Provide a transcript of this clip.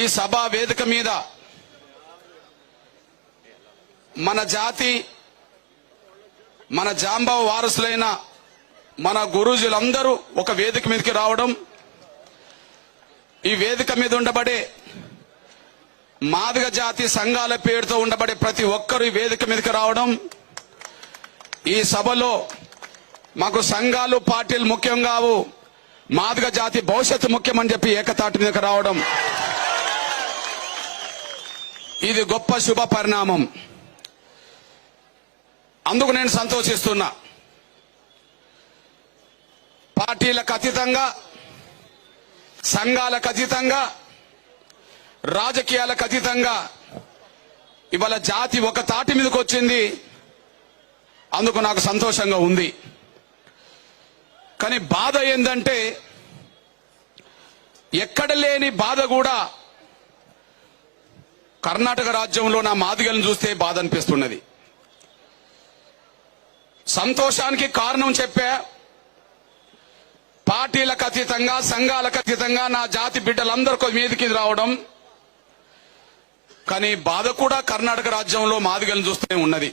ఈ సభా వేదిక మీద మన జాతి మన జాంబావ వారసులైన మన గురూజీలందరూ ఒక వేదిక మీదకి రావడం, ఈ వేదిక మీద ఉండబడే మాదిగ జాతి సంఘాల పేరుతో ఉండబడే ప్రతి ఒక్కరు ఈ వేదిక మీదకి రావడం, ఈ సభలో మాకు సంఘాలు పార్టీలు ముఖ్యం కావు, మాదిగ జాతి భవిష్యత్తు ముఖ్యమని చెప్పి ఏకతాటి మీదకి రావడం, ఇది గొప్ప శుభ పరిణామం. అందుకు నేను సంతోషిస్తున్నా. పార్టీలకు అతీతంగా, సంఘాలకు అతీతంగా, రాజకీయాలకు అతీతంగా ఇవాళ జాతి ఒక తాటి మీదకి వచ్చింది. అందుకు నాకు సంతోషంగా ఉంది. కానీ బాధ ఏందంటే, ఎక్కడ లేని బాధ కూడా కర్ణాటక రాజ్యంలో నా మాదిగలను చూస్తే బాధ అనిపిస్తున్నది. సంతోషానికి కారణం చెప్పా. పార్టీలకు అతీతంగా, సంఘాలకు అతీతంగా నా జాతి బిడ్డలందరూ మీదికి రావడం. కానీ బాధ కూడా కర్ణాటక రాజ్యంలో మాదిగలను చూస్తూనే ఉన్నది.